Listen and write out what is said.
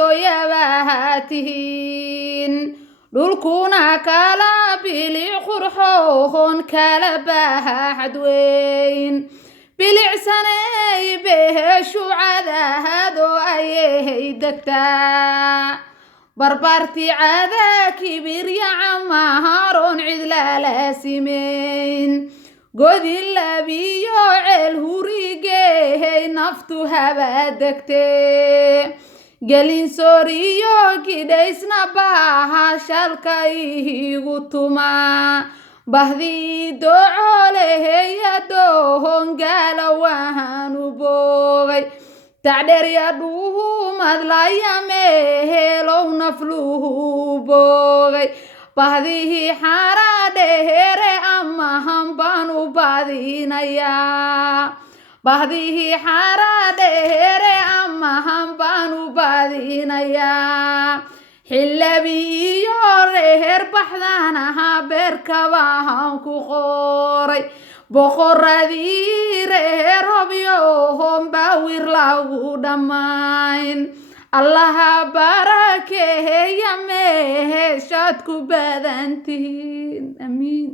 boqortooyabahatihiin dhulkuna kala bilic qurxoon kala baaxad weyn bilicsanay beeshu cadaado ayay degtaa barbarti caada kibir ya camaharon cid lala simeyn godin labiyo ceel hurigey naftu habadegtee gelin sooriyo gidhaysna bahashalka ihigu tuma bahdii docoleheya dohon gaala waanu boogay tacdheerya dhuuhu madlayamehelow nafluhu boogay bahdihii xaradhehere amahan baan u badinayaa bahdihii xaradhehere amahan baan u badinayaa xilabi iyo reer baxdaan ahaa beerkabahan ku qoray boqoradii reer hobyohon baawir lagu dhammayn allaha barakeeya meeshaad ku badantihiin amiin